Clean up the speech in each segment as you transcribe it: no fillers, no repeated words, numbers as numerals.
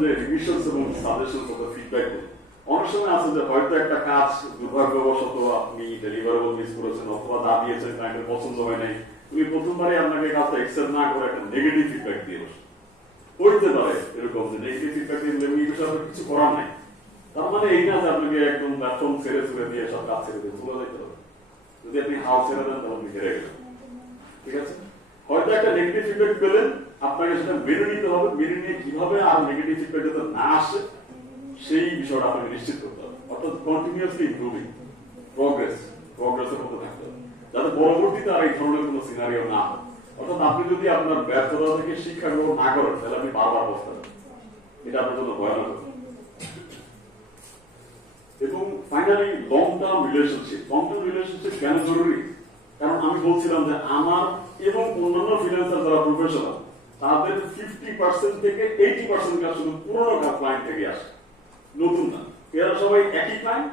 যে রিভিশনস এবং সাজেশনস অথবা ফিডব্যাক দেন, অনেক সময় আছে যে হয়তো একটা কাজ দুর্ভাগ্যবশত আপনি ডেলিভারেবল মিস করেছেন অথবা যা দিয়েছেন ক্লায়েন্টের পছন্দ হয় নাই, তুমি প্রথমবারে আপনাকে কাজটা এক্সেপ্ট না করে একটা নেগেটিভ ফিডব্যাক দিয়ে বসে করতে পারে। এরকম যে নেগেটিভ ফিডব্যাক দিলে এই বিষয়ে আপনার কিছু করার নাই, তার মানে এই না যে আপনাকে একদম প্ল্যাটফর্ম ছেড়ে ছুড়ে দিয়ে সব কাজ ছেড়ে দিয়ে চলে যেতে হবে। যদি আপনি হাল ছেড়ে দেন তাহলে আপনি হেরে গেলেন। ঠিক আছে, হয়তো একটা নেগেটিভ ফিডব্যাক পেলেন, আপনাকে সেটা মেনে নিতে হবে। মেনে নিয়ে কিভাবে আর নেগেটিভ ফিডব্যাক যাতে না আসে সেই বিষয়টা আপনাকে নিশ্চিত করতে হবে। অর্থাৎ কন্টিনিউয়াসলি ইমপ্রুভিং, প্রগ্রেসের মধ্যে থাকতে হবে, যাতে পরবর্তীতে আর এই ধরনের কোনো সিনারিও না হয়। অর্থাৎ আপনি যদি আপনার ব্যর্থতা থেকে শিক্ষা গ্রহণ না করেন তাহলে আপনি বারবার বসতেন, এটা আপনার জন্য ভয়ানক। এবং ফাইনালি লং টার্ম রিলেশনশিপ কেন জরুরি? কারণ আমি বলছিলাম যে আমার এবং অন্যান্য ফ্রিল্যান্সার যারা প্রফেশনাল তাদের 50% থেকে 80% কাজ শুধু পুরনো ক্লায়েন্ট থেকে আসে, নতুন না। এরা সবাই একই ক্লায়েন্ট,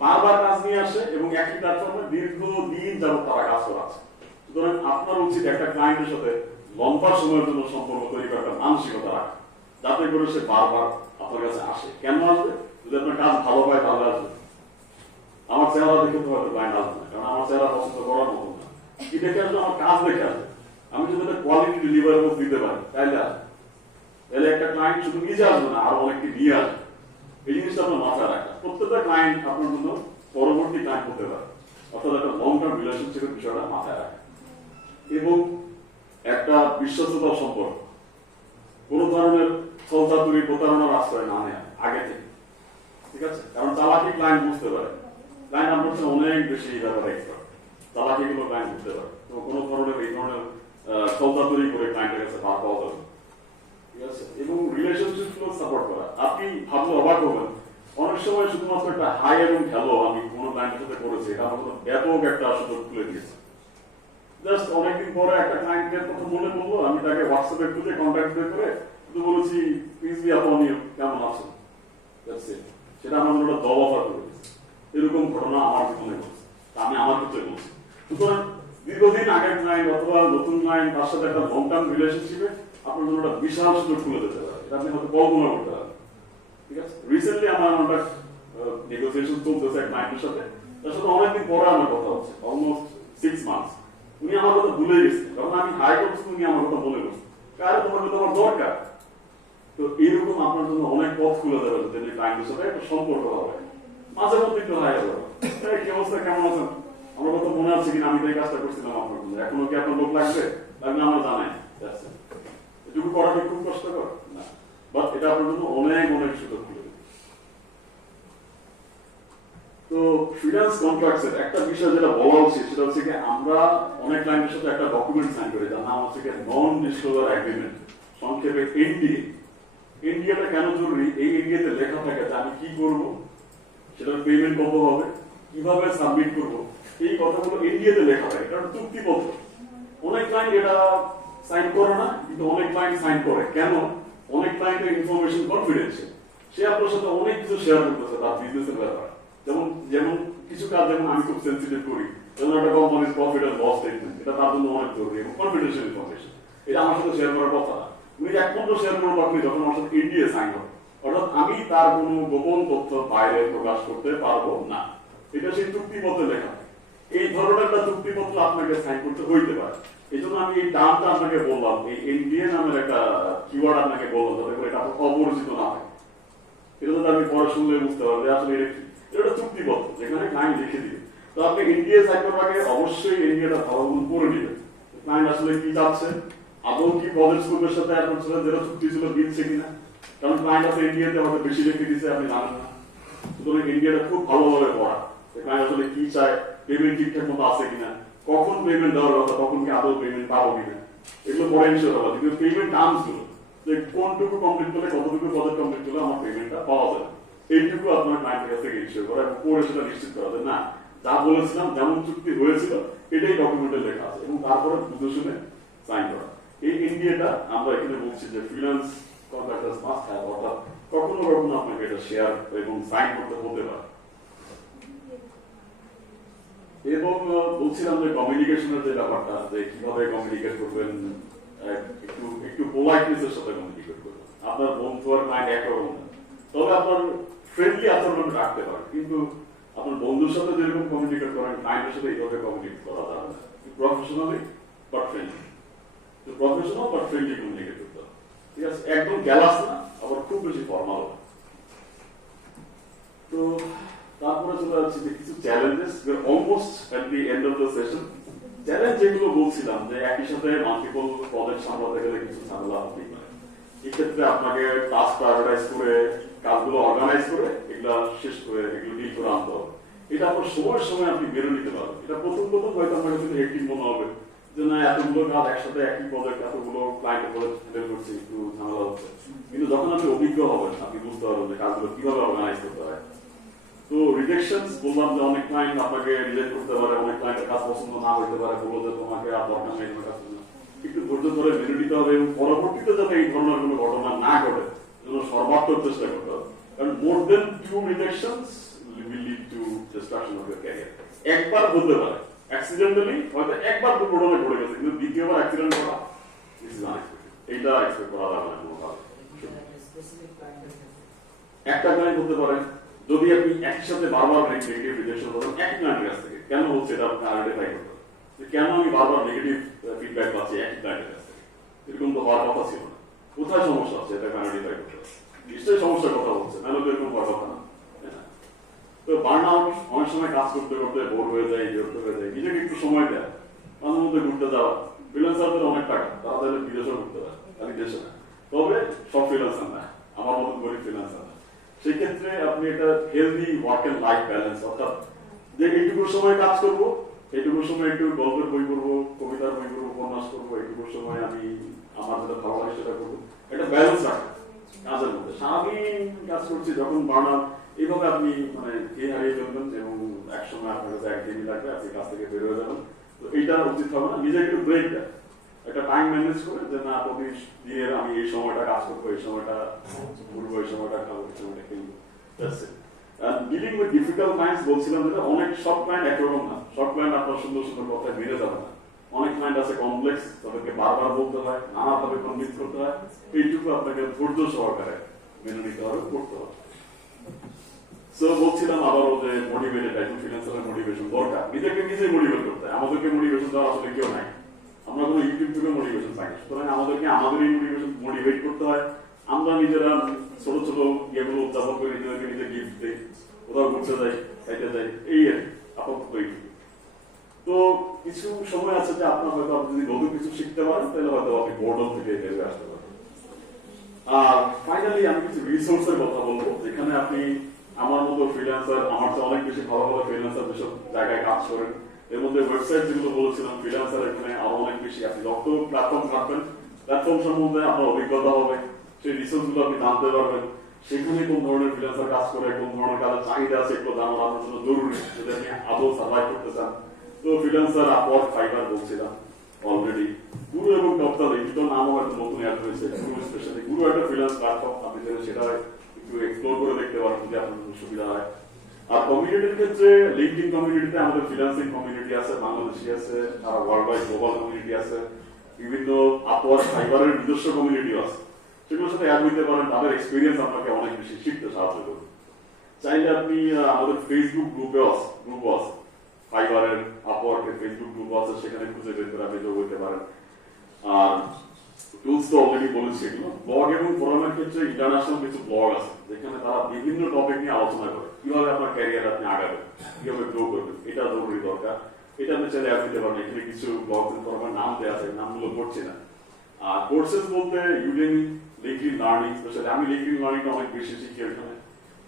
বারবার কাজ নিয়ে আসে এবং একই প্ল্যাটফর্মে দীর্ঘদিন যাবত তারা কাজ করাচ্ছে। সুতরাং আপনার উচিত একটা ক্লায়েন্টের সাথে লম্বা সময়ের জন্য সম্পর্ক তৈরি করার একটা মানসিকতা রাখা, যাতে করে সে বারবার আপনার কাছে আসে। কেন আসবে? যদি আপনার কাজ ভালো পায় তাহলে আসবে। আমার চেহারা দেখে তো হয়তো ক্লায়েন্ট আসবে না, কারণ আমার চেহারা পছন্দ করার মতো না। কি দেখে আসবে? আমার কাজ দেখে আসবে। আমি যদি একটা কোয়ালিটি ডেলিভারেবল দিতে পারি তাইলে আসবে। তাহলে একটা ক্লায়েন্ট শুধু নিজে আসবে না, আরো অনেককে নিয়ে আসবে। এই জিনিসটা আপনার মাথায় রাখা। প্রত্যেকটা ক্লায়েন্ট আপনার জন্য পরবর্তী ক্লায়েন্ট হতে পারে, অর্থাৎ একটা লং টার্ম রিলেশনশিপের বিষয়টা মাথায় রাখা। এবং একটা বিশ্বস্ততার সম্পর্ক, কোন ধরনের ছলচাতুরি প্রতারণার আশ্রয় না নেয় আগে থেকে। ঠিক আছে, কারণ চালাকি ক্লায়েন্ট বুঝতে পারে, ক্লায়েন্ট আপনার সাথে অনেক বেশি এই ব্যাপারে এক্সপার্ট, চালাকি গুলো ক্লায়েন্ট বুঝতে পারে। তো কোনো ধরনের এই ধরনের ছলচাতুরি করে ক্লায়েন্টের কাছে ভাব পাওয়া যাবে। ঠিক আছে, এবং রিলেশনশিপ গুলো সাপোর্ট করা। আপনি ভাবলে অবাক হবেন, অনেক সময় শুধুমাত্র একটা হাই এবং হ্যালো আমি কোনো ক্লায়েন্টের সাথে করেছি, এটা আমার ব্যাপক একটা সুযোগ খুলে দিয়েছে। জাস্ট অনেকদিন পরে একটা ক্লায়েন্টের কথা মনে পড়লো, আমি তাকে হোয়াটসঅ্যাপে খুঁজে কন্ট্যাক্ট করে শুধু বলেছি প্লিজ বি আপন ইউ, কেমন আছেন, সেটা আমার জন্য জব অফার করে দিয়েছে। এরকম ঘটনা আমার জীবনে ঘটছে, আমি আমার ক্ষেত্রে বলছি। সুতরাং দীর্ঘদিন আগের ক্লায়েন্ট অথবা নতুন ক্লায়েন্ট তার সাথে একটা লং টার্ম রিলেশনশিপে আপনার জন্য একটা বিশাল সুযোগ খুলে দিতে পারে, এটা আপনি হয়তো কল্পনা করতে পারেন। ঠিক আছে, রিসেন্টলি আমার একটা নেগোসিয়েশন চলতেছে এক ক্লায়েন্টের সাথে, তার সাথে অনেকদিন পরে আমার কথা হচ্ছে, অলমোস্ট 6 মান্থস। উনি আমার কথা ভুলে গেছেন, কারণ আমি হাই করছি, উনি আমার কথা মনে করছেন, কারণ তোমার কথা আমার দরকার। তো এরকম আপনার জন্য অনেক পথ খুলে দেবে যদি ক্লায়েন্টের সাথে একটা সম্পর্ক হবে। মাঝে মধ্যে একটু হাই হবে, কি অবস্থা, কেমন আছেন, আমার কথা মনে আছে কিনা, আমি তো এই কাজটা করছিলাম আপনার জন্য, এখনো কি আপনার লোক লাগবে, লাগলে আমার জানাই। এটুকু করা কি খুব কষ্টকর না? বাট এটা আপনার জন্য অনেক অনেক সুযোগ খুলে দেবে। তো ফ্রিল্যান্স কন্ট্রাক্টসের একটা বিষয় যেটা বলা উচিত সেটা হচ্ছে কি, আমরা অনেক ক্লায়েন্টের সাথে একটা ডকুমেন্ট সাইন করি যার নাম হচ্ছে নন ডিসক্লোজার এগ্রিমেন্ট, সংক্ষেপে এনডিএ। এনডিএটা কেন জরুরি? এই এনডিএতে লেখা থাকে যে আমি কি করব, সেটার পেমেন্ট কত হবে, কিভাবে সাবমিট করব, এই কথাগুলো এনডিএতে লেখা থাকে। কারণ চুক্তিপত্র, অনেক ক্লায়েন্ট এটা সাইন করে না, কিন্তু অনেক ক্লায়েন্ট সাইন করে। কেন? অনেক ক্লায়েন্টের ইনফরমেশন কনফিডেন্সিয়াল, সে আপনার সাথে অনেক কিছু শেয়ার করতেছে তার বিজনেসের ব্যাপারে। যেমন যেমন কিছু কাজ যেমন আমি খুব সেন্সিটিভ করি, যেমন একটা কোম্পানির প্রফিট এন্ড লস স্টেটমেন্ট, এটা তার জন্য অনেক জরুরি এবং কনফিডেন্সিয়াল ইনফরমেশন, এটা আমার সাথে শেয়ার করার কথা না। উনি একমাত্র শেয়ার করবো আপনি যখন আমার সাথে এনডিএ সাইন হবে, অর্থাৎ আমি তার কোনো গোপন তথ্য বাইরে প্রকাশ করতে পারবো না, এটা সেই চুক্তিপত্রে লেখা। এই ধরনের একটা চুক্তিপত্র আপনাকে সাইন করতে হইতে পারে। এই জন্য আমি এই টার্মটা আপনাকে বললাম, এই এনডিএ নামের একটা কিওয়ার্ড আপনাকে বললাম, যাতে করে এটা অপরিচিত না হয়। এটা যদি আপনি পরে শুনলে বুঝতে পারবেন আসলে এটা কি। এটা চুক্তিপত্র যেখানে ক্লায়েন্ট লিখে দিবে। তো আপনি এনডিএ সাইন করার আগে অবশ্যই এনডিএটা ভালো করে নেবেন, ক্লায়েন্ট আসলে কি চাচ্ছে, আদৌ কি প্রজেক্ট গ্রুপের সাথে আপনার সাথে যেটা চুক্তি ছিল দিচ্ছে কিনা। কারণ ক্লায়েন্ট আছে এনডিএতে হয়তো বেশি লিখে দিচ্ছে, আপনি জানেন না। সুতরাং এনডিএটা খুব ভালোভাবে পড়া, ক্লায়েন্ট আসলে কি চায়, পেমেন্ট ঠিকঠাক মতো আছে কিনা, কখন পেমেন্ট দেওয়ার কথা, তখন কি আদৌ পেমেন্ট পাবো কিনা, এগুলো পরে ইনশিওর হবে। কিন্তু পেমেন্ট টার্মস গুলো, যে কোনটুকু কমপ্লিট করলে কতটুকু প্রজেক্ট কমপ্লিট করলে আমার পেমেন্টটা পাওয়া যাবে, এইটুকু আপনার ক্লায়েন্টের কাছ থেকে ইনশিওর করা এবং পরে সেটা নিশ্চিত করা যায় না যা বলেছিলাম যেমন চুক্তি হয়েছিল এটাই ডকুমেন্টে লেখা আছে, এবং তারপরে বুঝে শুনে সাইন করা। এই এনডিএটা আমরা এখানে বলছি যে ফ্রিল্যান্স কন্ট্রাক্টরস মাস্ট হ্যাভ, অর্থাৎ কখনো কখনো আপনাকে এটা শেয়ার এবং সাইন করতে হতে পারে। এবং বলছিলাম যে কমিউনিকেশনের যে ব্যাপারটা, যে কিভাবে কমিউনিকেট করবেন, একটু পোলাইটনেসের সাথে কমিউনিকেট করবেন। আপনার বন্ধু আর ক্লায়েন্ট একরকম না, তবে আপনার ফ্রেন্ডলি আচরণ রাখতে পারেন, কিন্তু আপনার বন্ধুর সাথে যেরকম কমিউনিকেট করেন ক্লায়েন্টের সাথে এইভাবে কমিউনিকেট করা যাবে না। Professionally but friendly, professional but friendly communicate করতে হবে, ঠিক আছে? একদম গ্যালাস না, আবার খুব বেশি ফর্মাল। তো তারপরে চলে যাচ্ছে যে কিছু challenges, almost at the end of the session. Challenge যেগুলো বলছিলাম যে একই সাথে মাল্টিপল প্রজেক্ট সামলাতে গেলে কিছু ঝামেলা হতেই পারে। এক্ষেত্রে আপনাকে টাস্ক প্রায়োরিটাইজ করে কাজগুলো অর্গানাইজ করে এগুলা শেষ করে এগুলো ডিল করে আনতে হবে। এটা আপনার সময়ের সময় আপনি বেরো নিতে পারবেন। এটা প্রথম হয়তো আপনার কাছে হেক্টিক মনে হবে যে না এতগুলো কাজ একসাথে একই প্রজেক্ট এতগুলো ক্লায়েন্টের প্রজেক্ট হ্যান্ডেল করছি, একটু ঝামেলা হচ্ছে। কিন্তু যখন আপনি অভিজ্ঞ হবেন আপনি বুঝতে পারবেন যে কাজগুলো কিভাবে অর্গানাইজ করতে হয়। তো রিজেকশনস বললাম যে অনেক ক্লায়েন্ট আপনাকে রিজেক্ট করতে পারে, অনেক ক্লায়েন্টের কাজ পছন্দ না হইতে পারে, বললো যে তোমাকে আর দরকার নেই তোমার কাজ করতে। একটু ধৈর্য ধরে মেনে নিতে হবে এবং পরবর্তীতে যাতে এই ধরনের কোনো ঘটনা না ঘটে জন্য সর্বাত্মক চেষ্টা করতে হবে। কারণ মোর দেন 2 rejections will lead to destruction of your career. একবার বলতে পারে অ্যাক্সিডেন্টালি হয়তো একবার দুর্ঘটনায় ঘটে গেছে, কিন্তু দ্বিতীয়বার অ্যাক্সিডেন্ট করা দিস ইজ আনএক্সপেক্টেড। এইটা এক্সপেক্ট করা যাবে না কোনোভাবে। একটা ক্লায়েন্ট হতে পারে যদি আপনি একই সাথে বারবার নেগেটিভ রিজেকশন করেন একই ক্লায়েন্টের কাছ থেকে, কেন হচ্ছে এটা আপনি আইডেন্টিফাই করতে হবে যে কেন আমি বারবার নেগেটিভ ফিডব্যাক পাচ্ছি একই ক্লায়েন্টের কাছ থেকে। এরকম তো হওয়ার কথা ছিল না, কোথায় সমস্যা আছে এটা আইডেন্টিফাই করতে হবে। নিশ্চয়ই সমস্যার কথা বলছে, নাহলে তো এরকম হওয়ার কথা না। তো বার্ন আউট অনেক সময় কাজ করতে করতে বোর হয়ে যায়, বিরক্ত হয়ে যায়, নিজেকে একটু সময় দেয়, মাঝে মধ্যে ঘুরতে যাওয়া। ফ্রিল্যান্সারদের অনেক টাকা, তারা তাহলে বিদেশেও ঘুরতে পারে, খালি দেশে না। তবে সব ফ্রিল্যান্সার না, আমার মতো গরিব ফ্রিল্যান্সার না। সেক্ষেত্রে আপনি এটা healthy work and life balance, অর্থাৎ যে এইটুকু সময় কাজ করবো, এইটুকু সময় একটু গল্পের বই পড়বো, কবিতার বই পড়বো, উপন্যাস করবো, এইটুকু সময় আমি আমার যেটা ভালো লাগে সেটা করবো। এটা ব্যালেন্স রাখা কাজের মধ্যে। সারাদিন কাজ করছি যখন বার্ন আউট, এইভাবে আপনি মানে কে হারিয়ে ফেলবেন এবং একসময় আপনার কাছে একদিনই লাগবে, আপনি কাজ থেকে বের হয়ে যাবেন। তো এইটা উচিত হবে না। নিজে একটু ব্রেক দেয়, একটা টাইম ম্যানেজ করে যে না প্রতিদিনের আমি এই সময়টা কাজ করবো, এই সময়টা ঘুরবো, এই সময়টা খাবো, এই সময়টা খেলবো। ডিলিং উইথ ডিফিকাল্ট ক্লায়েন্টস বলছিলাম যেটা, অনেক সব ক্লায়েন্ট একরকম না, সব ক্লায়েন্ট আপনার সুন্দর সুন্দর কথায় মেনে যাবে না। অনেক ক্লায়েন্ট আছে কমপ্লেক্স, তাদেরকে বারবার বলতে হয়, নানাভাবে কনভিন্স করতে হয়। এইটুকু আপনাকে ধৈর্য সহকারে মেনে নিতে হবে, করতে হবে। সো বলছিলাম আবারও যে মোটিভেটেড, একজন ফ্রিল্যান্সারের মোটিভেশন দরকার, নিজেকে নিজে মোটিভেট করতে হয়। আমাদেরকে মোটিভেশন দেওয়ার আসলে কেউ নাই, আমরা কোনো ইউটিউব থেকে মোটিভেশন পাই না। সুতরাং আমাদেরকে আমাদেরই মোটিভেট করতে হয়। আমরা নিজেরা ছোট ছোট ইয়েগুলো উদযাপন করে নিজেদেরকে নিজে গিফট দিই, কোথাও ঘুরতে যাই, খাইতে যাই, এই আপাতত এইটুকু। তো কিছু সময় আছে যে আপনার হয়তো আপনি যদি নতুন কিছু শিখতে পারেন তাহলে হয়তো আপনি বোর্ডম থেকে বেরিয়ে আসতে পারেন। আর ফাইনালি আমি কিছু রিসোর্সের কথা বলবো, যেখানে আপনি আমার মতো ফ্রিল্যান্সার, আমার চেয়ে অনেক বেশি ভালো ভালো ফ্রিল্যান্সার যেসব জায়গায় কাজ করেন, এর মধ্যে ওয়েবসাইট যেগুলো বলেছিলাম ফ্রিল্যান্সার, এখানে আরো অনেক বেশি। আপনি যত প্ল্যাটফর্ম থাকবেন, প্ল্যাটফর্ম সম্বন্ধে আপনার অভিজ্ঞতা হবে, সেই রিসোর্স গুলো আপনি জানতে পারবেন। সেখানে কোন ধরনের ফ্রিল্যান্সার কাজ করে, কোন ধরনের কাজের চাহিদা আছে, এগুলো জানানো আপনার জন্য জরুরি যদি আপনি আদৌ সার্ভাইভ করতে চান। তো ফ্রিল্যান্সার, আপওয়ার্ক, ফাইবার বলছিলাম অলরেডি। গুরু এবং টপতাল, এই দুটো নামও হয়তো নতুন অ্যাড হয়েছে। গুরু স্পেশালি, গুরু একটা ফ্রিল্যান্স প্ল্যাটফর্ম, আপনি যদি সেটা একটু এক্সপ্লোর করে দেখতে পারেন যদি আপনার সুবিধা হয়। আর কমিউনিটির ক্ষেত্রে লিঙ্কডিন কমিউনিটিতে আমাদের ফ্রিল্যান্সিং কমিউনিটি আছে, বাংলাদেশি আছে, সারা ওয়ার্ল্ড ওয়াইড গ্লোবাল কমিউনিটি আছে, বিভিন্ন আপওয়ার্ক, ফাইবারের নিজস্ব কমিউনিটিও আছে। সেগুলোর সাথে অ্যাড হইতে পারেন, তাদের এক্সপিরিয়েন্স আপনাকে অনেক বেশি শিখতে সাহায্য করবে। চাইলে আপনি আমাদের ফেসবুক গ্রুপও আছে, ফাইবারের, আপওয়ার্কের ফেসবুক গ্রুপ আছে, সেখানে খুঁজে বের করে আপনি যোগ হইতে পারেন। আর টুলস তো অলরেডি বলেছি এগুলো। ব্লগ এবং ফোরামের ক্ষেত্রে ইন্টারন্যাশনাল কিছু ব্লগ আছে, যেখানে তারা বিভিন্ন টপিক নিয়ে আলোচনা করে, কিভাবে আপনার ক্যারিয়ার আপনি আগাবেন, কিভাবে গ্রো করবেন, এটা জরুরি দরকার। এটা আপনি চাইলে অ্যাড দিতে পারেন। এখানে কিছু ব্লগ ফোরামের নাম দেওয়া আছে, নামগুলো পড়ছি না। আর কোর্সেস বলতে ইউডেমি, লিঙ্কডইন লার্নিং, স্পেশালি আমি লিঙ্কডইন লার্নিংটা অনেক বেশি শিখি। এখানে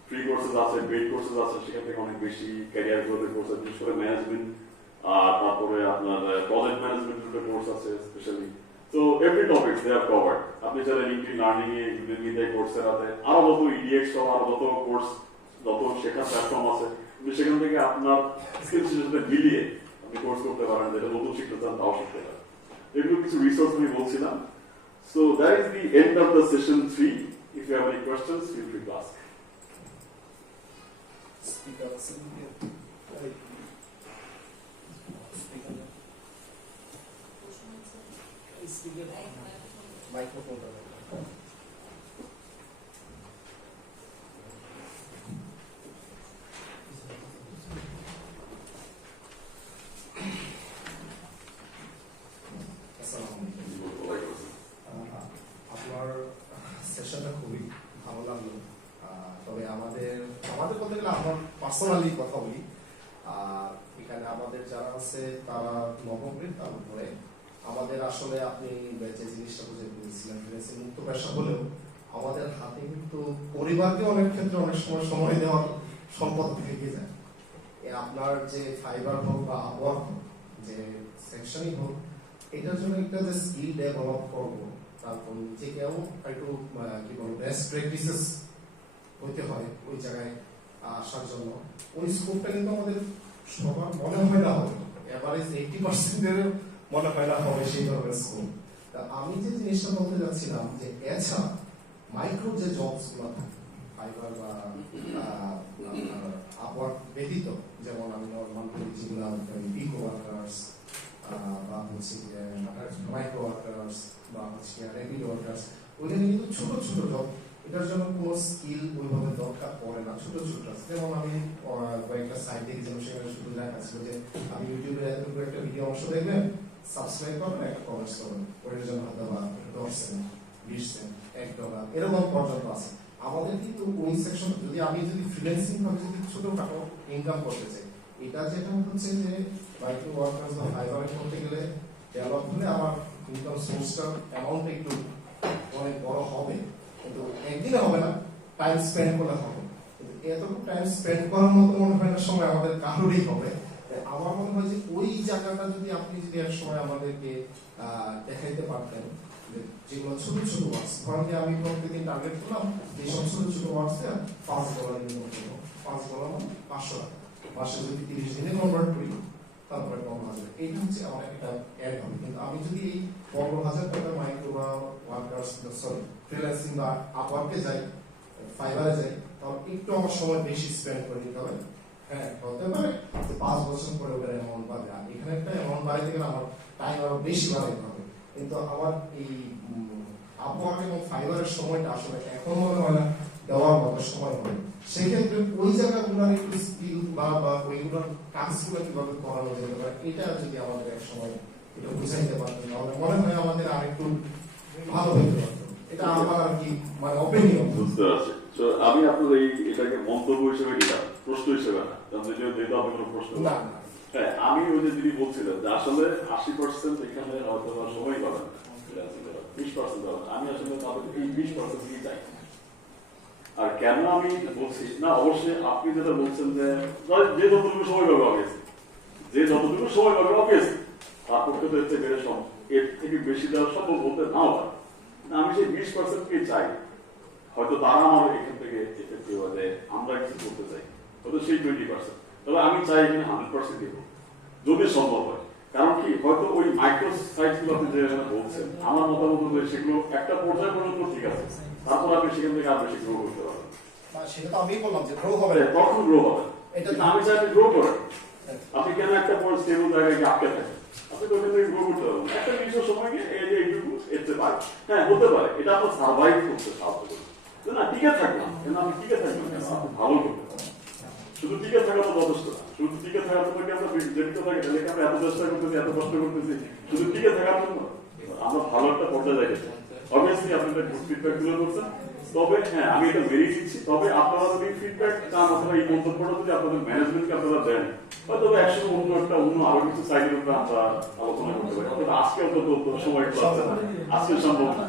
ফ্রি কোর্সেস আছে, পেইড কোর্সেস আছে, সেখান থেকে অনেক বেশি ক্যারিয়ার গ্রোথের কোর্স আছে, বিশেষ করে ম্যানেজমেন্ট, আর তারপরে আপনার প্রজেক্ট ম্যানেজমেন্টের কোর্স আছে স্পেশালি। তো এভরি টপিক দে আর কভার্ড। আপনি চাইলে লিঙ্কডইন লার্নিং এ, ইউডেমিতে, কোর্সেরাতে, আরো যত ইডিএক্স সহ আরো যত কোর্স, যত শেখার প্ল্যাটফর্ম আছে, সেখান থেকে আপনার স্কিলসের সাথে মিলিয়ে আপনি কোর্স করতে পারেন, যেটা নতুন শিখতে চান তাও শিখতে পারেন। এগুলো কিছু রিসোর্স আমি বলছিলাম। So that is the end of the session 3. If you have any questions, feel free to ask. Speaker. Microphone. ভালো লাগলো। তবে আমাদের বলতে গেলে আমার পার্সোনালি কথা বলি, এখানে আমাদের যারা আছে তারা নবগ্রীব তারপরে আমাদের আসলে আপনি যে জিনিসটা বুঝে পেয়েছিলেন মুক্ত পেশা হলেও আমাদের হাতে কিন্তু পরিবারকে অনেক ক্ষেত্রে অনেক সময় দেওয়ার সম্পদ থেকে যায়। আপনার যে ফাইবার হোক বা আপওয়ার্ক হোক, যে সেকশনই হোক, এটার জন্য একটা যে স্কিল ডেভেলপ করবো, তারপর নিজেকেও একটু কি বলবো বেস্ট প্র্যাকটিসেস হইতে হয় ওই জায়গায় আসার জন্য। ওই স্কোপটা কিন্তু আমাদের সবার মনে হয় না হবে, এভারেজ 80% মনে হয় না হবে সেই ধরনের স্কোপ। আমি যে জিনিসটা বলতে যাচ্ছিলাম যে এছাড়া মাইক্রো যে জবস গুলো থাকে ফাইবার বা আপওয়ার্ক ব্যতীত, যেমন আমি নর্মাল যেগুলো পিকো ওয়ার্কার্স বা হচ্ছে মাইক্রো ওয়ার্কার্স বা হচ্ছে র্যাপিড ওয়ার্কার্স, ওইখানে কিন্তু ছোট ছোট জব, এটার জন্য কোনো স্কিল ওইভাবে দরকার পড়ে না। ছোট ছোট যেমন আমি কয়েকটা সাইট দেখেছিলাম, সেখানে শুধু লেখা ছিল যে আমি ইউটিউবে একটা ভিডিও অংশ দেখবেন, সাবস্ক্রাইব করবেন, একটা কমেন্টস করবেন, ওইটার জন্য হয়তো বা 10 সেন্ট, 20 সেন্ট, $1 এরকম পর্যন্ত আছে। আমাদের কিন্তু ওই সেকশন আমি যদি ফ্রিল্যান্সিং ভাবে যদি ছোটখাটো ইনকাম করতে চাই, এটা যেটা হচ্ছে যে মাইক্রো ওয়ার্কার্স বা ফাইবারে করতে গেলে ডেভেলপ হলে আমার ইনকাম সোর্সটা অ্যামাউন্ট একটু অনেক বড় হবে, কিন্তু একদিনে হবে না, টাইম স্পেন্ড করলে হবে। কিন্তু এতটুকু টাইম স্পেন্ড করার মতো মনে হয় না সময় আমাদের কারোরই হবে। আমার মনে হয় যে ওই জায়গাটা যদি আপনি যদি এক সময় আমাদেরকে দেখাইতে পারতেন, যেগুলো ছোট ছোট ওয়ার্কস, ধরেন যে আমি প্রত্যেকদিন টার্গেট করলাম এইসব ছোট ছোট ওয়ার্কসে $5 ইনকাম করবো, $5 মানে 500 টাকা, মাসে যদি 30 দিনে কনভার্ট করি তারপরে 15,000, এইটা হচ্ছে আমার একটা অ্যাড হবে। কিন্তু আমি যদি এই 15,000 টাকা মাইক্রো বা ওয়ার্কার্স ফ্রিল্যান্সিং বা আপওয়ার্কে যাই, ফাইবারে যাই, তাহলে একটু আমার সময় বেশি স্পেন্ড করে নিতে হবে। হ্যাঁ, হতে পারে যে 5 বছর পরে ওটা অ্যামাউন্ট বাড়বে, আর এখানে একটা অ্যামাউন্ট বাড়াইতে গেলে আমার টাইম আরো বেশি বাড়াইতে হবে। কিন্তু আমার এই আপওয়ার্ক এবং ফাইবারের সময়টা আসলে এখন মনে হয় না দেওয়ার মতো সময় হবে। সেক্ষেত্রে ওই জায়গাগুলোর একটু স্কিল বা ওইগুলোর কাজগুলো কিভাবে করানো যেতে পারে, এটা যদি আমাদের এক সময় এটা বুঝাইতে পারতেন, তাহলে মনে হয় আমাদের আর একটু ভালো হইতে পারতো। এটা আমার আর কি মানে অপিনিয়ন। বুঝতে পারছি। আমি আপনার এটাকে মন্তব্য হিসেবে নিলাম, প্রশ্ন হিসেবে না, যেহেতু আপনি কোনো প্রশ্ন না। হ্যাঁ, আমি ওই যে যিনি বলছিলেন যে আসলে 80% এখানে হয়তো সময় পাবেন না, 20% পাবেন। আমি আসলে তাদের এই 20% দিয়ে চাই। আর কেন আমি বলছি না, অবশ্যই আপনি যেটা বলছেন যে যতটুকু সময় পাবে অবভিয়াসলি, তার পক্ষে তো এর থেকে বেশি দেওয়া সম্ভব হতে নাও পারে। আমি সেই 20%কে চাই, হয়তো তারা আমার এখান থেকে এফেক্টিভ হয়ে যায়, আমরা কিছু করতে চাই, হয়তো সেই 20%। তবে আমি চাই এখানে 100% দিব যদি সম্ভব হয়। কারণ কি, হয়তো ওই মাইক্রো সাইজ গুলো আপনি যে বলছেন, আমার মতামত সেগুলো একটা পর্যায়ে পর্যন্ত ঠিক আছে, তারপর আপনি সেখান থেকে আর বেশি গ্রো করতে পারবেন। সেটা তো আমি বললাম যে গ্রো হবে, তখন গ্রো হবে। আমি চাই আপনি গ্রো করেন। আপনি কেন একটা পর স্টেবল জায়গায় গিয়ে আটকে থাকেন? আপনি তো ওখান থেকে গ্রো করতে পারবেন একটা নির্দিষ্ট সময় গিয়ে, এই যে এইটুকু এতে পারে। হ্যাঁ, হতে পারে এটা আপনার সার্ভাইভ করতে সাহায্য করবে। না, টিকে থাকলাম কেন, আমি টিকে থাকলাম কেন, আপনি ভালো করতে পারেন। শুধু টিকে থাকা তো যথেষ্ট না। শুধু টিকে থাকার তোমাকে আমরা জীবিত থাকি, তাদেরকে আমরা এত চেষ্টা করতেছি, এত কষ্ট করতেছি শুধু টিকে থাকার জন্য। আমরা ভালো একটা পর্যায়ে যাই। অবভিয়াসলি আপনি একটা গুড ফিডব্যাক গুলো করছেন, তবে হ্যাঁ আমি এটা মেনে নিচ্ছি। তবে আপনারা যদি ফিডব্যাক চান অথবা এই মন্তব্যটা যদি আপনাদের ম্যানেজমেন্টকে আপনারা দেন, হয়তো একসাথে অন্য আরো কিছু সাইডের উপরে আমরা আলোচনা করতে পারি। অথবা আজকে অন্তত সময় একটু আছে না, আজকে সম্ভব না,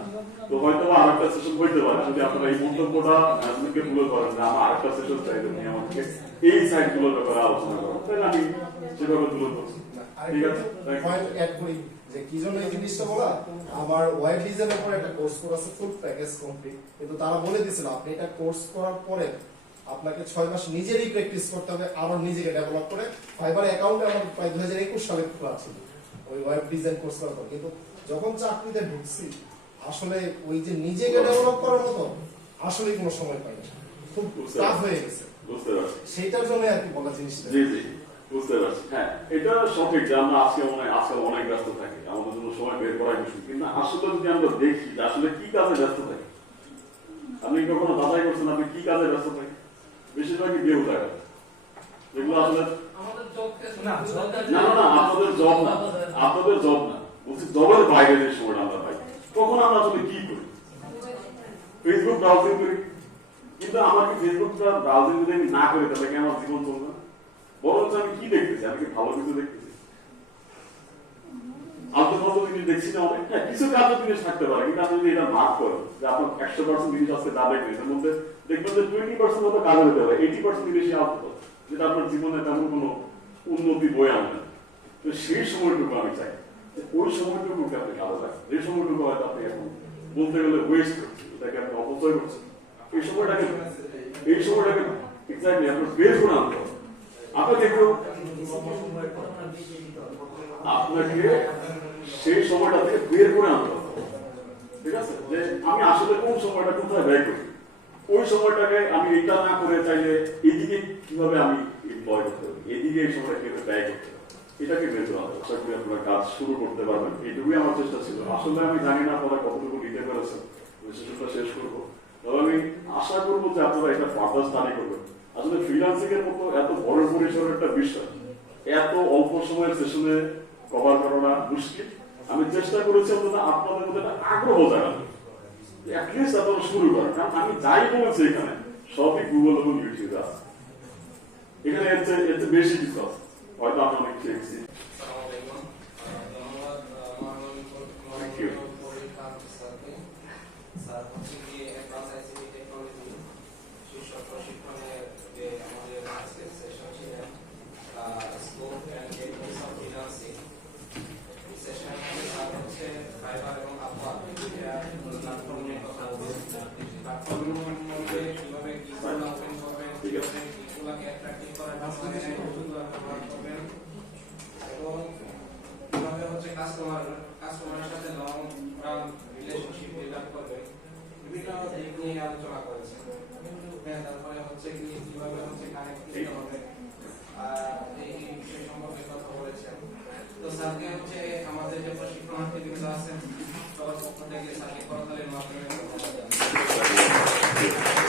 তো হয়তো আরেকটা সেশন হইতে পারে। যদি আপনারা এই মন্তব্যটা ম্যানেজমেন্টকে তুলে ধরেন যে আমার আরেকটা সেশন চাই, তুমি আমাকে এই সাইড গুলোর ব্যাপারে আলোচনা করেন, তাহলে আমি সেভাবে তুলে ধরছি। ঠিক আছে, পয়েন্ট অ্যাড করি যে কি জন্য এই জিনিসটা বলা, আমার ওয়েব ডিজাইনের উপর একটা কোর্স করা আছে, ফুল প্যাকেজ কমপ্লিট, কিন্তু তারা বলে দিয়েছিল আপনি এটা কোর্স করার পরে আপনাকে 6 মাস নিজেরই প্র্যাকটিস করতে হবে, আবার নিজেকে ডেভেলপ করে। ফাইবার অ্যাকাউন্টে আমার প্রায় 2021 সালে খোলা ছিল ওই ওয়েব ডিজাইন কোর্স করার পর, কিন্তু যখন চাকরিতে ঢুকছি আসলে ওই যে নিজেকে ডেভেলপ করার মতো আসলে কোনো সময় পাই না, খুব টাফ হয়ে গেছে। বুঝতে পারছি, সেইটার জন্য আর কি বলা জিনিসটা। জি জি বুঝতে পারছি। হ্যাঁ, এটা সঠিক যে আমরা আজকাল অনেক ব্যস্ত থাকি, আমাদের জন্য সময় বের করা কিছু, কিন্তু আসলে যদি আমরা দেখি যে আসলে কি কাজে ব্যস্ত থাকি, আপনি কখনো যাচাই করছেন আপনি কি কাজে ব্যস্ত থাকি? বেশিরভাগই বেউ জায়গা, যেগুলো আসলে না না না আপনাদের জব না, বলছি জবের বাইরে যে সময়টা আমরা পাই, তখন আমরা আসলে কি করি? ফেসবুক ব্রাউজিং করি, কিন্তু আমাকে ফেসবুকটা ব্রাউজিং যদি আমি না করি তাহলে কি আমার জীবন চলবে না? বরঞ্চ আমি কি দেখতেছি, আমি কি ভালো কিছু দেখতেছি? আলতু ফালতু জিনিস দেখছি না অনেক। হ্যাঁ, কিছু কাজের জিনিস থাকতে পারে, কিন্তু আপনি যদি এটা মার্ক করেন যে আপনার 100% জিনিস আজকে যা দেখবেন এর মধ্যে দেখবেন যে 20% মতো কাজে হতে পারে, 80% জিনিসই আলতু, যেটা আপনার জীবনে তেমন কোনো উন্নতি বয়ে আনবে না। তো সেই সময়টুকু আমি চাই যে ওই সময়টুকুকে আপনি কাজে রাখেন, যে সময়টুকু হয়তো আপনি এখন বলতে গেলে ওয়েস্ট করছেন, এটাকে আপনি অপচয় করছেন, এই সময়টাকে এক্স্যাক্টলি আপনার বের করে আনতে হবে। আপনাকে সেই সময়টা থেকে বের করে আনতে হবে, ঠিক আছে? যে আমি আসলে কোন সময়টা কোথায় ব্যয় করি, ওই সময়টাকে আমি এটা না করে চাইলে এদিকে কিভাবে আমি এমপ্লয় করতে পারি, এদিকে এই সময়টা কিভাবে ব্যয় করতে পারি, এটাকে বের করে আনতে হবে। আশা করি আপনারা কাজ শুরু করতে পারবেন, এইটুকুই আমার চেষ্টা ছিল। আসলে আমি জানি না আপনারা কতটুকু নিতে পেরেছেন, সেশনটা শেষ করবো। তবে আমি আশা করবো যে আপনারা এটা ফার্দার স্টাডি করবেন। আসলে ফ্রিল্যান্সিং এর মতো এত বড় পরিসরের একটা বিষয় এত অল্প সময়ের সেশনে কভার করাটা মুশকিল। আমি চেষ্টা করেছি অন্তত আপনাদের মধ্যে একটা আগ্রহ জাগানো, অ্যাটলিস্ট আপনারা শুরু করেন। কারণ আমি যাই বলেছি এখানে সবই গুগল এবং ইউটিউবে আছে, এখানে এর চেয়ে বেশি কিছু আছে, হয়তো আমি অনেক শিখছি। কাস্টমারের সাথে লং টার্ম রিলেশনশিপ বিল্ড করবেন, বিভিন্ন দিক নিয়ে আলোচনা করেছেন। তারপরে হচ্ছে কিভাবে হচ্ছে কানেক্ট করতে হবে, এই বিষয় সম্পর্কে কথা বলেছেন। তো স্যারকে হচ্ছে আমাদের যে প্রশিক্ষণার্থীবৃন্দ আছেন সবার পক্ষ থেকে স্যারকে করতালির মাধ্যমে ধন্যবাদ জানাই।